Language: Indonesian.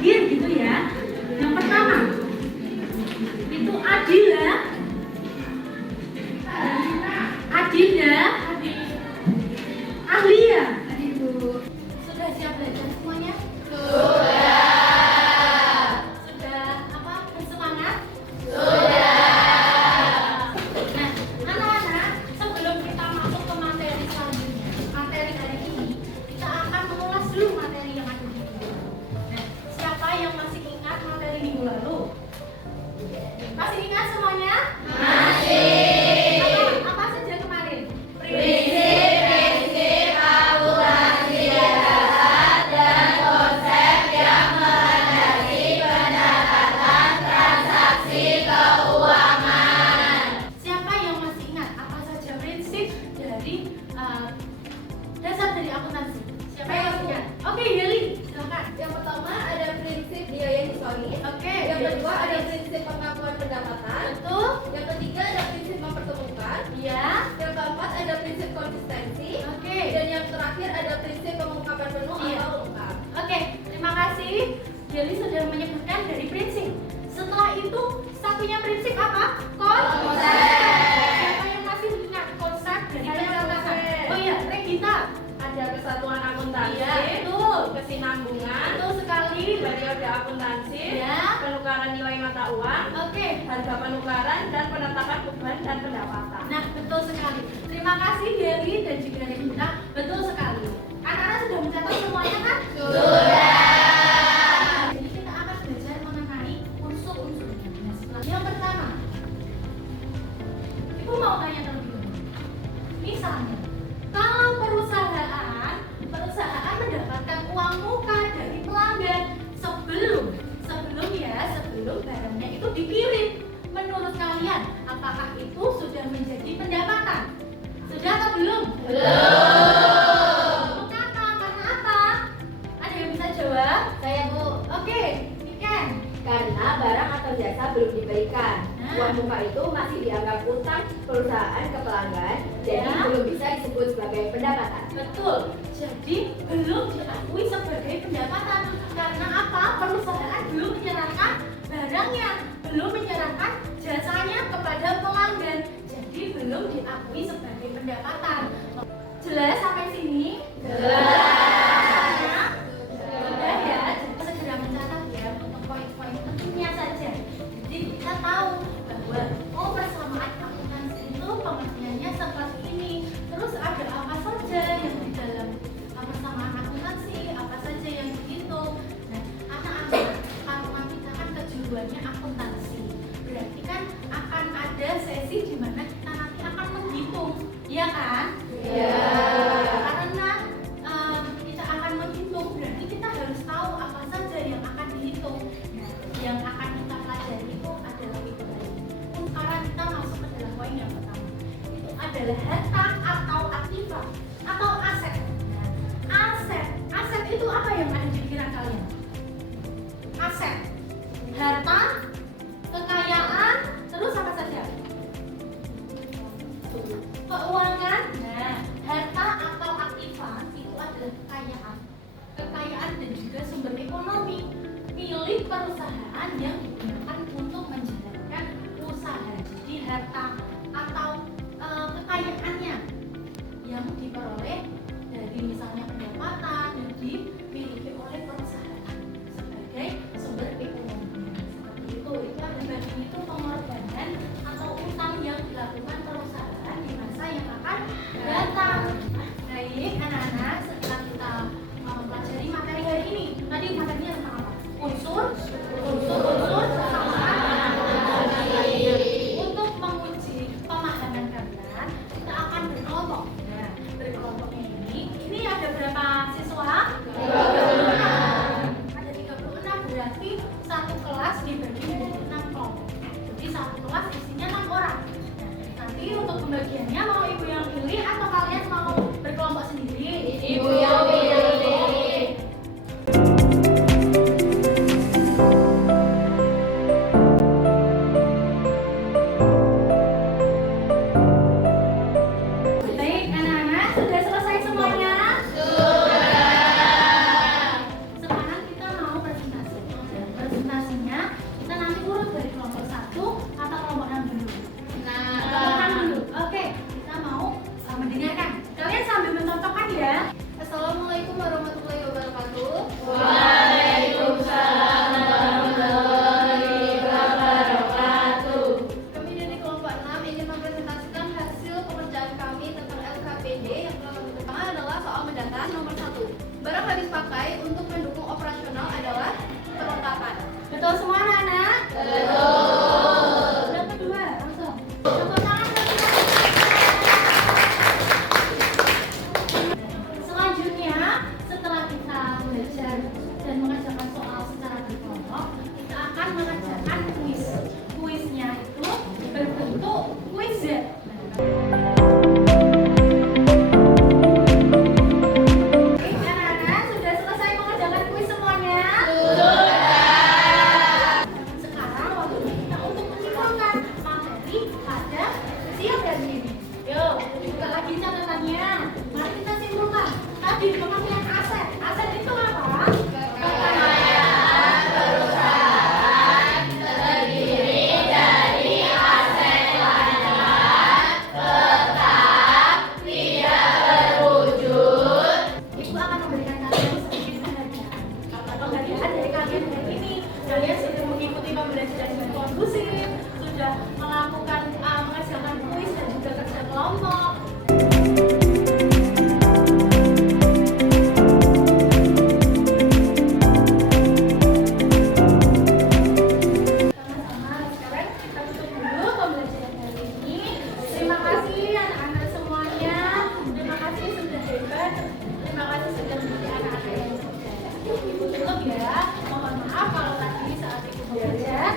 hadir gitu ya. Yang pertama itu Adila, Adinda, Ahlia. Sudah siap belajar semuanya? Sudah apa? Bersemangat? Nah, anak-anak, sebelum kita masuk ke materi selanjutnya, materi hari ini, kita akan mengulas dulu materi yang ada di buku. Nah, siapa yang masih ingat materi minggu lalu? Masih ingat semuanya? Apa saja kemarin? Prinsip-prinsip akuntansi yang tepat dan konsep yang melandasi pendapatan transaksi keuangan. Siapa yang masih ingat apa saja prinsip dari dasar dari akuntansi? Siapa yang masih ingat? Oke, Yeli, silakan. Yang pertama ada prinsip biaya historis. Oke. Yang kedua ada prinsip pengakuan pendapatan. Betul. Yang ketiga ada prinsip mempertemukan. Iya. Yang keempat ada prinsip konsistensi. Oke. Dan yang terakhir ada prinsip pengungkapan penuh Iya. atau lengkap. Oke, terima kasih. Yeli sudah menyebutkan dari prinsip. Setelah itu, satunya prinsip apa? Konsep. Siapa yang masih ingat konsep dari Saya pendapatan? konsep. Oh iya, Regita. Ada kesatuan akuntansi. Iya, betul. Kesinambungan. Betul sekali. Periode akuntansi. Ya. Penukaran nilai mata uang. Oke. Harga penukaran dan penetapan beban dan pendapatan. Nah, betul sekali. Terima kasih Yeli dan juga Regita. Betul sekali. Anak-anak sudah mencatat semuanya kan? Jadi kita akan belajar mengenai unsur-unsurnya. Nah, setelah yang pertama, Ibu mau tanya terlebih dahulu. Misalnya, kalau perusahaan mendapatkan uang muka dari pelanggan sebelum barangnya itu dikirim, menurut kalian apakah itu sudah menjadi pendapatan? Sudah atau belum? Mengapa? Karena apa? Ada yang bisa jawab? Saya Bu, Oke, Niken. karena barang atau jasa belum diberikan. Nah. Uang muka itu masih dianggap utang perusahaan ke pelanggan, jadi Ya. belum bisa disebut sebagai pendapatan. Betul. Jadi belum diakui sebagai pendapatan. Karena apa? Perusahaan belum menyerahkan barangnya, belum menyerahkan jasanya kepada pelanggan. Jadi belum diakui sebagai pendapatan. Jelas sampai sini? Jelas. Sudah ya. Jadi segera mencatat ya untuk poin-poin pentingnya saja. Jadi kita tahu bahwa persamaan akuntansi itu pengertiannya seperti ini. Terus ada apa saja yang di dalam persamaan akuntansi, apa saja yang dihitung. Nah, anak-anak, kalau nanti kita kan kejuruannya akuntansi, berarti kan akan ada sesi di mana kita nanti akan menghitung, iya kan? Karena kita akan menghitung, berarti kita harus tahu apa saja yang akan dihitung. Nah, yang akan kita pelajari itu adalah itu tadi. Sekarang kita masuk ke dalam poin yang pertama. Itu adalah harta atau aktiva atau aset. Nah, aset itu apa yang ada di pikiran kalian? Aset, harta, kekayaan, terus apa saja? Keuangan. Nah, harta atau aktiva itu adalah kekayaan dan juga sumber ekonomi milik perusahaan yang digunakan untuk menjalankan usaha. Jadi harta atau kekayaannya yang diperoleh dari misalnya pendapatan yang dimiliki oleh perusahaan sebagai sumber ekonomi. Seperti itu ada bagian itu pengorbanan atau utang yang dilakukan perusahaan di masa yang akan datang. Baik anak-anak, setelah kita mempelajari materi hari ini, tadi materinya tentang apa? Unsur persamaan. Untuk menguji pemahaman kalian, kita akan berkelompok. Nah, berkelompoknya Kalian sudah mengikuti pembelajaran yang kondusif, sudah melakukan mengerjakan kuis dan juga kerja kelompok. Sama-sama, sekarang kita tutup dulu pembelajaran hari ini. Terima kasih anak-anak semuanya. Terima kasih sudah hebat. Terima kasih sudah menjadi anak-anak yang cerdas. Ibu tutup ya. Mohon maaf kalau tadi saat ibu belajar